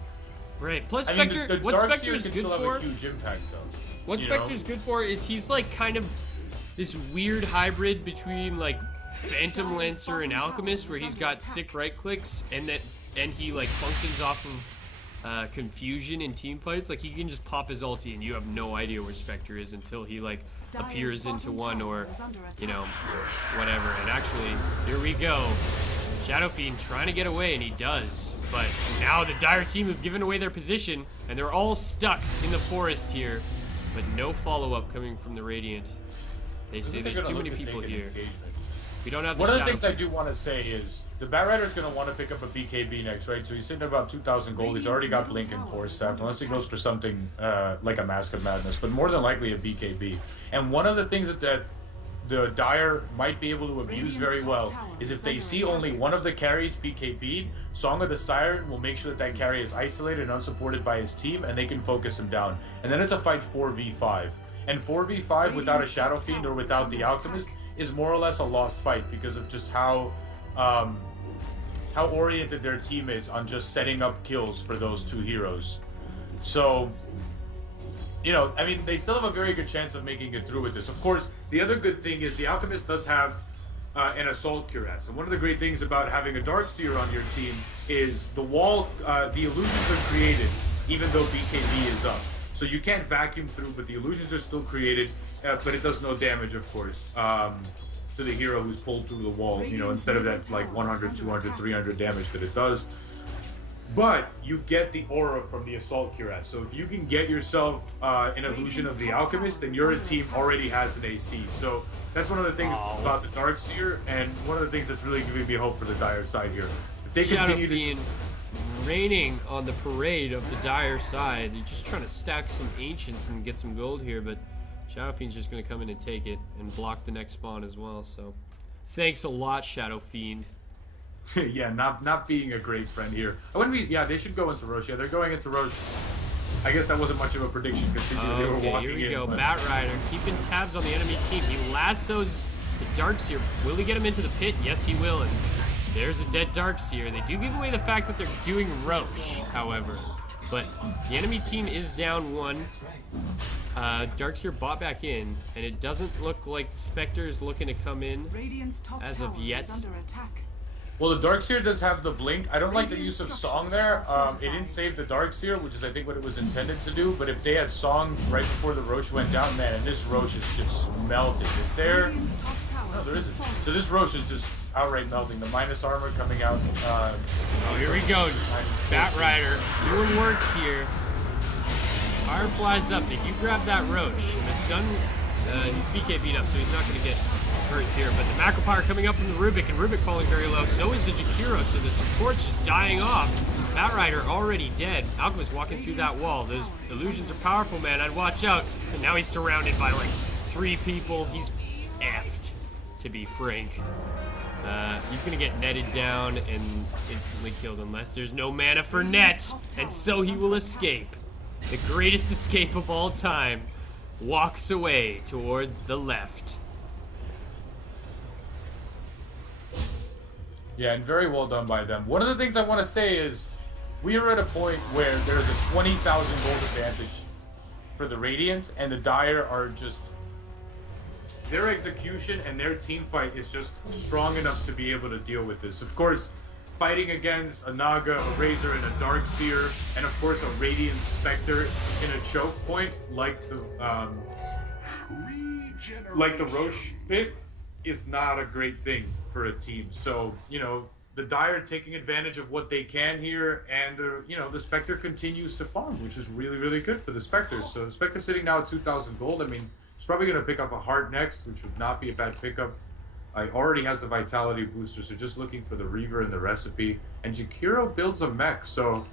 Right. Plus, I mean, Spectre, the what Dark Spectre Seer is can good still for? have a huge impact, though. What Spectre's good for is he's like kind of this weird hybrid between like Phantom Lancer and Alchemist, where he's got sick right clicks and he like functions off of confusion in team fights. Like he can just pop his ulti and you have no idea where Spectre is until he like appears into one or you know whatever. And actually, here we go. Shadow Fiend trying to get away, and he does. But now the Dire team have given away their position, and they're all stuck in the forest here. But no follow-up coming from the Radiant. They say there's too many people here. We don't have the One of the Shadow things I do want to say is the Bat Rider's going to want to pick up a BKB next, right? So he's sitting at about 2,000 gold. He's already got Blink and Force Staff, unless he goes for something like a Mask of Madness, but more than likely a BKB. And one of the things that the Dire might be able to abuse very well is if they see only one of the carries BKB'd, Song of the Siren will make sure that carry is isolated and unsupported by his team, and they can focus him down. And then it's a fight 4v5. And 4v5 without a Shadow Fiend or without the Alchemist is more or less a lost fight because of just how oriented their team is on just setting up kills for those two heroes. So, you know, I mean, they still have a very good chance of making it through with this. Of course, the other good thing is the Alchemist does have an Assault Cuirass. And one of the great things about having a Darkseer on your team is the wall, the illusions are created even though BKB is up. So you can't vacuum through, but the illusions are still created, but it does no damage, of course, to the hero who's pulled through the wall, you know, instead of that like 100, 200, 300 damage that it does. But you get the aura from the Assault Cuirass. So if you can get yourself an illusion of the Alchemist, then your team already has an AC. So that's one of the things about the Darkseer, and one of the things that's really giving me hope for the Dire side here. If they continue to raining on the parade of the Dire side. They're just trying to stack some Ancients and get some gold here, but Shadow Fiend's just going to come in and take it and block the next spawn as well. So thanks a lot, Shadow Fiend. Yeah, not being a great friend here. I wouldn't be. Yeah, they should go into Roche. Yeah, they're going into Roche. I guess that wasn't much of a prediction considering they were walking in. Here we go. But... Bat Rider keeping tabs on the enemy team. He lassos the Darkseer. Will he get him into the pit? Yes, he will. And there's a dead Darkseer. They do give away the fact that they're doing Roche, however. But the enemy team is down one. Darkseer bought back in, and it doesn't look like the Spectre is looking to come in as of yet. Well, the Darkseer does have the blink. I don't like the use of Song there. It didn't save the Darkseer, which is I think what it was intended to do. But if they had Song right before the Roche went down, man, and this Roche is just melting. Is there? No, there isn't. So this Roche is just outright melting. The minus armor coming out. Oh, here we go. Bat Rider doing work here. Firefly's up. Did you grab that Roche? And the stun, he's BKB'd up, so he's not going to get hurt here. But the Macro Power coming up from the Rubik, and Rubik falling very low. So is the Jakiro, so the support's just dying off. Bat Rider already dead. Alchemist walking through that wall. Those illusions are powerful, man. I'd watch out. And now he's surrounded by like 3 people. He's effed, to be frank. He's gonna get netted down and instantly killed unless there's no mana for net, and so he will escape. The greatest escape of all time walks away towards the left. Yeah, and very well done by them. One of the things I want to say is we are at a point where there's a 20,000 gold advantage for the Radiant, and the Dire are just... Their execution and their team fight is just strong enough to be able to deal with this. Of course, fighting against a Naga, a Razor, and a Darkseer, and of course a Radiant Spectre in a choke point like the Roche pit is not a great thing for a team. So, you know, the Dire taking advantage of what they can here, and the Spectre continues to farm, which is really, really good for the Spectre. So the Spectre sitting now at 2,000 gold. I mean, he's probably going to pick up a heart next, which would not be a bad pickup. He already has the Vitality booster, so just looking for the Reaver and the recipe. And Jakiro builds a mech, so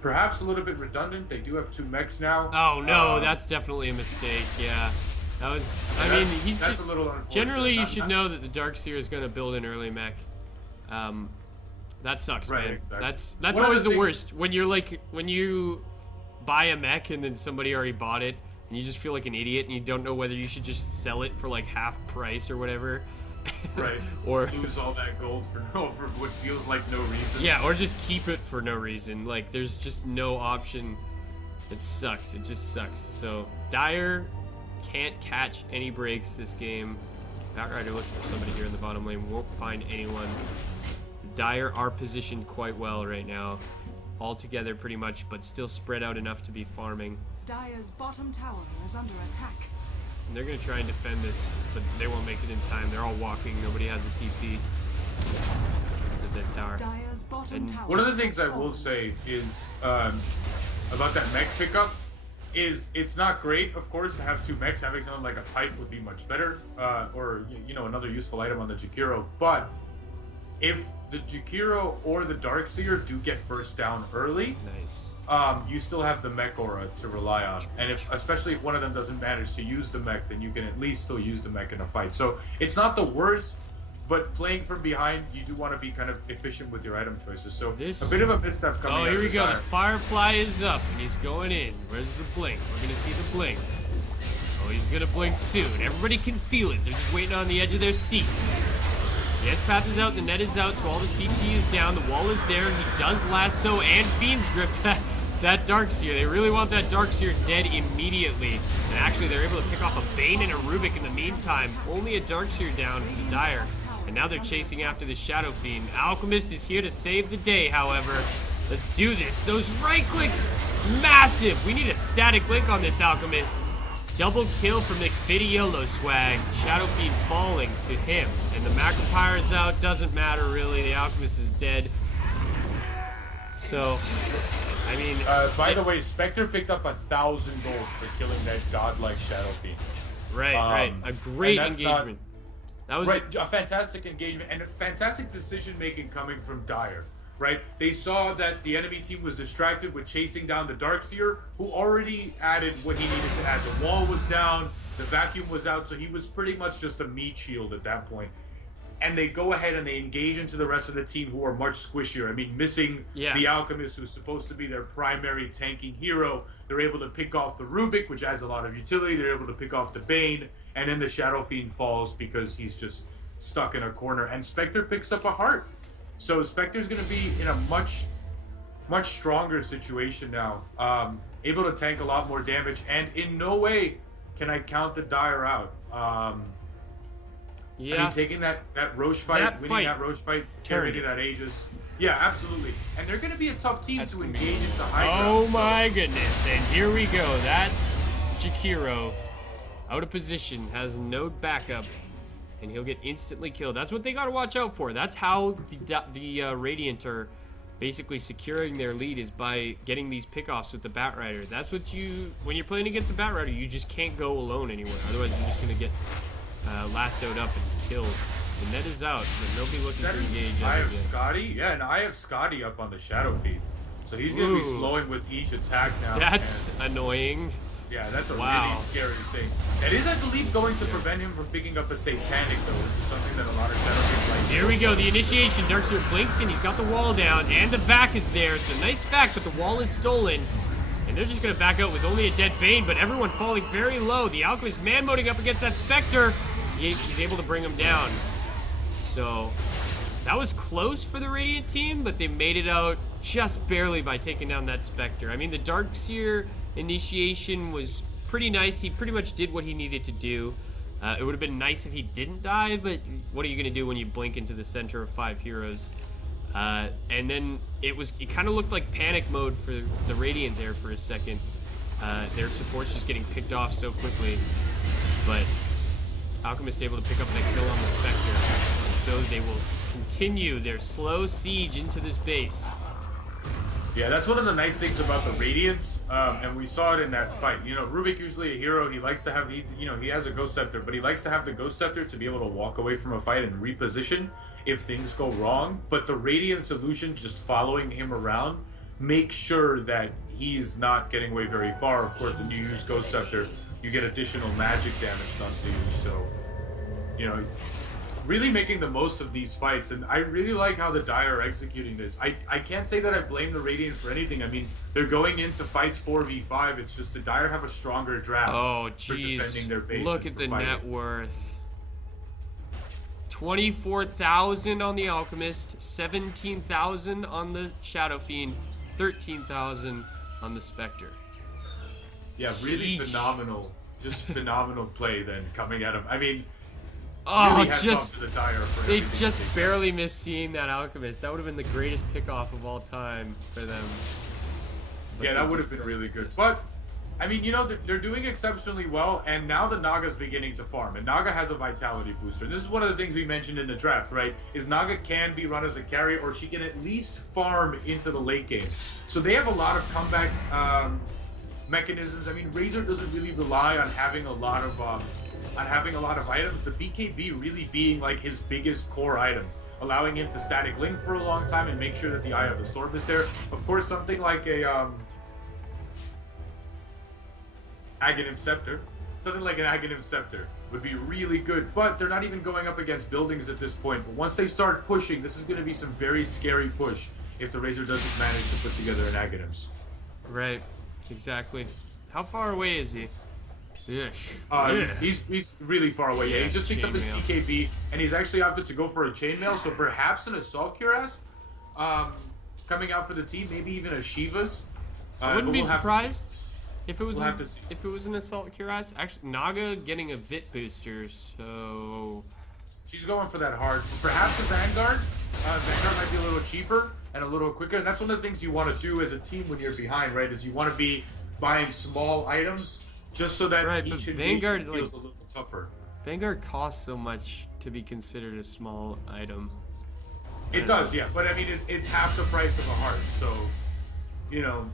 perhaps a little bit redundant. They do have 2 mechs now. Oh no, that's definitely a mistake. Yeah, that was. I mean, that's a little unfortunate. Generally, you should know that the Darkseer is going to build an early mech. That sucks, right, man. Exactly. That's always the worst when you buy a mech and then somebody already bought it. And you just feel like an idiot, and you don't know whether you should just sell it for like half price or whatever. Right. Or lose all that gold for what feels like no reason. yeah, or just keep it for no reason. Like there's just no option. It sucks. It just sucks. So Dire can't catch any breaks this game. Batrider looking for somebody here in the bottom lane. Won't find anyone. Dire are positioned quite well right now. All together pretty much, but still spread out enough to be farming. Dire's bottom tower is under attack. And they're going to try and defend this, but they won't make it in time. They're all walking. Nobody has a TP. Because of that tower. Dire's bottom And tower. One of the things I will say is about that mech pickup is it's not great, of course, to have 2 mechs. Having something like a pipe would be much better, or another useful item on the Jakiro. But if the Jakiro or the Darkseer do get burst down early, Nice. you still have the mech aura to rely on, and especially if one of them doesn't manage to use the mech, then you can at least still use the mech in a fight. So it's not the worst, but playing from behind, you do want to be kind of efficient with your item choices. So a bit of a misstep coming. Oh, out here of we the go. The Dire. Firefly is up, and he's going in. Where's the blink? We're going to see the blink. Oh, he's going to blink soon. Everybody can feel it. They're just waiting on the edge of their seats. The S-Path is out, the net is out, so all the CC is down. The wall is there. He does lasso and Fiend's Grip that Darkseer. They really want that Darkseer dead immediately. And actually, they're able to pick off a Bane and a Rubik in the meantime. Only a Darkseer down for the Dire. And now they're chasing after the Shadow Fiend. Alchemist is here to save the day, however. Let's do this. Those right clicks, massive. We need a static link on this Alchemist. Double kill for McVidiolo swag. Shadow Fiend falling to him. And the Macropyre's out. Doesn't matter, really. The Alchemist is dead. So, I mean... by the way, Spectre picked up 1,000 gold for killing that godlike Shadow Fiend. Right. A great and that's engagement. That was Right, a fantastic engagement and a fantastic decision-making coming from Dire. Right? They saw that the enemy team was distracted with chasing down the Darkseer, who already added what he needed to add. The wall was down, the vacuum was out, so he was pretty much just a meat shield at that point. And they go ahead and they engage into the rest of the team, who are much squishier. I mean, missing the Alchemist, who's supposed to be their primary tanking hero. They're able to pick off the Rubik, which adds a lot of utility. They're able to pick off the Bane, and then the Shadow Fiend falls because he's just stuck in a corner. And Spectre picks up a heart. So Spectre's going to be in a much stronger situation now. Able to tank a lot more damage, and in no way can I count the Dire out. I mean, taking that Roche fight, winning that Roche fight, carrying that Aegis. Yeah, absolutely. And they're going to be a tough team to engage into high ground. Oh my goodness, and here we go. That Jakiro, out of position, has no backup, and he'll get instantly killed. That's what they got to watch out for. That's how the Radiant are basically securing their lead, is by getting these pickoffs with the Batrider. That's what when you're playing against the Batrider, you just can't go alone anywhere. Otherwise, you're just going to get lassoed up and killed. The net is out, but nobody looking to engage. I have Scotty. Yeah, and I have Scotty up on the Shadow Fiend. So he's going to be slowing with each attack now. That's annoying. Yeah, that's a really scary thing. It is, I believe, going to prevent him from picking up a Satanic, though. This is something that a lot of Shadow Fiends like. Here we go, the initiation. Darkseer blinks in, he's got the wall down, and the vac is there. So nice vac, but the wall is stolen. And they're just going to back out with only a dead Bane, but everyone falling very low. The Alchemist man-moding up against that Spectre. He's able to bring him down. So that was close for the Radiant team, but they made it out just barely by taking down that Spectre. I mean, the Darkseer initiation was pretty nice. He pretty much did what he needed to do. It would have been nice if he didn't die, but what are you going to do when you blink into the center of 5 heroes? And then it kind of looked like panic mode for the Radiant there for a second. Their support's just getting picked off so quickly. But Alchemist able to pick up that kill on the Spectre. And so they will continue their slow siege into this base. Yeah, that's one of the nice things about the Radiants, and we saw it in that fight. You know, Rubik, usually a hero, he likes to have, he has a Ghost Scepter, but he likes to have the Ghost Scepter to be able to walk away from a fight and reposition if things go wrong. But the Radiant solution, just following him around, makes sure that he's not getting away very far. Of course, when you use Ghost Scepter, you get additional magic damage done to you, so, you know, really making the most of these fights, and I really like how the Dire are executing this. I can't say that I blame the Radiant for anything. I mean, they're going into fights 4v5. It's just the Dire have a stronger draft Oh, for defending jeez. their base. Look at the net worth. 24,000 on the Alchemist, 17,000 on the Shadow Fiend, 13,000 on the Spectre. Yeah, really Yeesh. phenomenal. Just phenomenal play then coming at him. I mean, Oh, really hats just off to the Dire for they everything just they've done. barely missed seeing that Alchemist. That would have been the greatest pickoff of all time for them. But Yeah, they that would just have been barely- really good. But, I mean, you know, they're doing exceptionally well, and now the Naga's beginning to farm. And Naga has a vitality booster. And this is one of the things we mentioned in the draft, right? Is Naga can be run as a carry, or she can at least farm into the late game. So they have a lot of comeback mechanisms. I mean, Razor doesn't really rely on having a lot of items. The BKB really being like his biggest core item, allowing him to static link for a long time and make sure that the Eye of the Storm is there. Of course, something like a Aghanim Scepter. Something like an Aghanim Scepter would be really good, but they're not even going up against buildings at this point. But once they start pushing, this is going to be some very scary push if the Razor doesn't manage to put together an Aghanims. Right, exactly. How far away is he? Ish. He's really far away. Yeah, he just picked up his chainmail. BKB, and he's actually opted to go for a chainmail. So perhaps an Assault Cuirass coming out for the team. Maybe even a Shiva's. I wouldn't but be we'll have to see. surprised if it was We'll have to see. if it was an Assault Cuirass. Actually, Naga getting a Vit booster, so She's going for that hard. Perhaps a Vanguard. Vanguard might be a little cheaper and a little quicker. And that's one of the things you want to do as a team when you're behind, right? Is you want to be buying small items just so that Right, but each Vanguard, invasion feels a little tougher. Vanguard costs so much to be considered a small item. It does, yeah. But I mean, it's half the price of a heart. So, you know,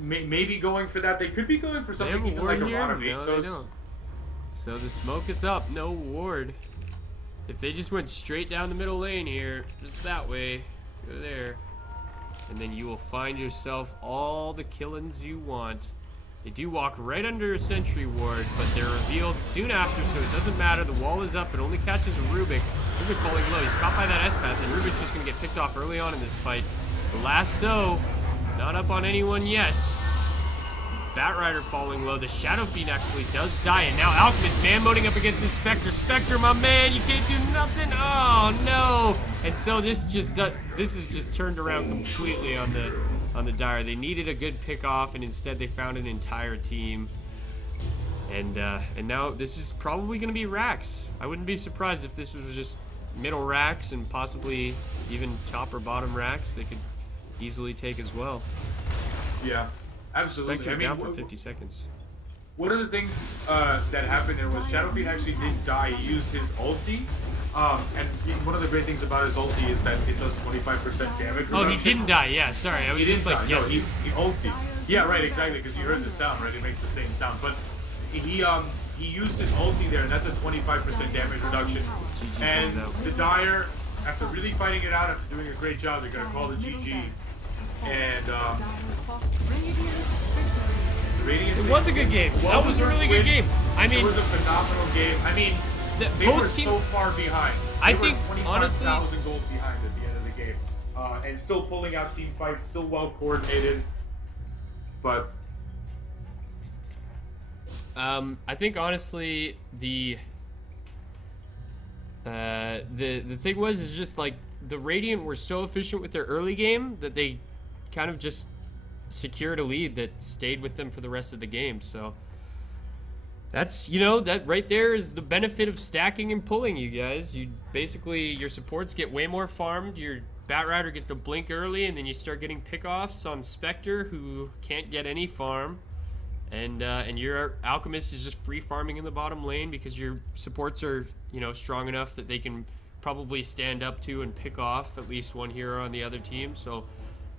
maybe going for that. They could be going for They something have a even like ward a here? lot of No, they Exos. don't. So the smoke is up, no ward. If they just went straight down the middle lane here, just that way, go there, and then you will find yourself all the killings you want. They do walk right under a sentry ward, but they're revealed soon after, so it doesn't matter. The wall is up. It only catches a Rubik. Rubik falling low. He's caught by that S-Path, and Rubik's just going to get picked off early on in this fight. The lasso, not up on anyone yet. Batrider falling low. The Shadow Fiend actually does die, and now Alchemist man-moding up against the Spectre. Spectre, my man, you can't do nothing. Oh no! And so this is just turned around completely on the Dire. They needed a good pick off, and instead they found an entire team. And now this is probably going to be Rax. I wouldn't be surprised if this was just middle Rax and possibly even top or bottom Rax. They could easily take as well. Yeah, absolutely. Spectre I mean, down for 50 seconds. one of the things that happened there was Shadowfiend actually didn't die. He used his ulti. And one of the great things about his ulti is that it does 25% damage Oh, reduction. he didn't die. Yeah, sorry. I was He just didn't like, die. No, yes. he ulti. Yeah, right, exactly, because you heard the sound, right? It makes the same sound. But he used his ulti there, and that's a 25% damage reduction. GG And goes out. the Dire, after really fighting it out, after doing a great job, they're gonna call the GG. And the Radiant. It was a good game. That was a really good game. I It mean, was a phenomenal game. I mean, they both were teams. so far behind. I They were think, honestly, 25,000 gold behind at the end of the game, and still pulling out team fights, still well coordinated. But I think honestly the thing was is just like the Radiant were so efficient with their early game that they kind of just secured a lead that stayed with them for the rest of the game. So that's, you know, that right there is the benefit of stacking and pulling, you guys. You basically, your supports get way more farmed, your Batrider gets a blink early, and then you start getting pickoffs on Spectre, who can't get any farm. And your Alchemist is just free farming in the bottom lane because your supports are, you know, strong enough that they can probably stand up to and pick off at least one hero on the other team. So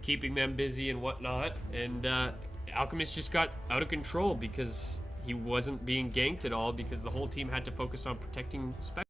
keeping them busy and whatnot. And Alchemist just got out of control because he wasn't being ganked at all because the whole team had to focus on protecting Spectre.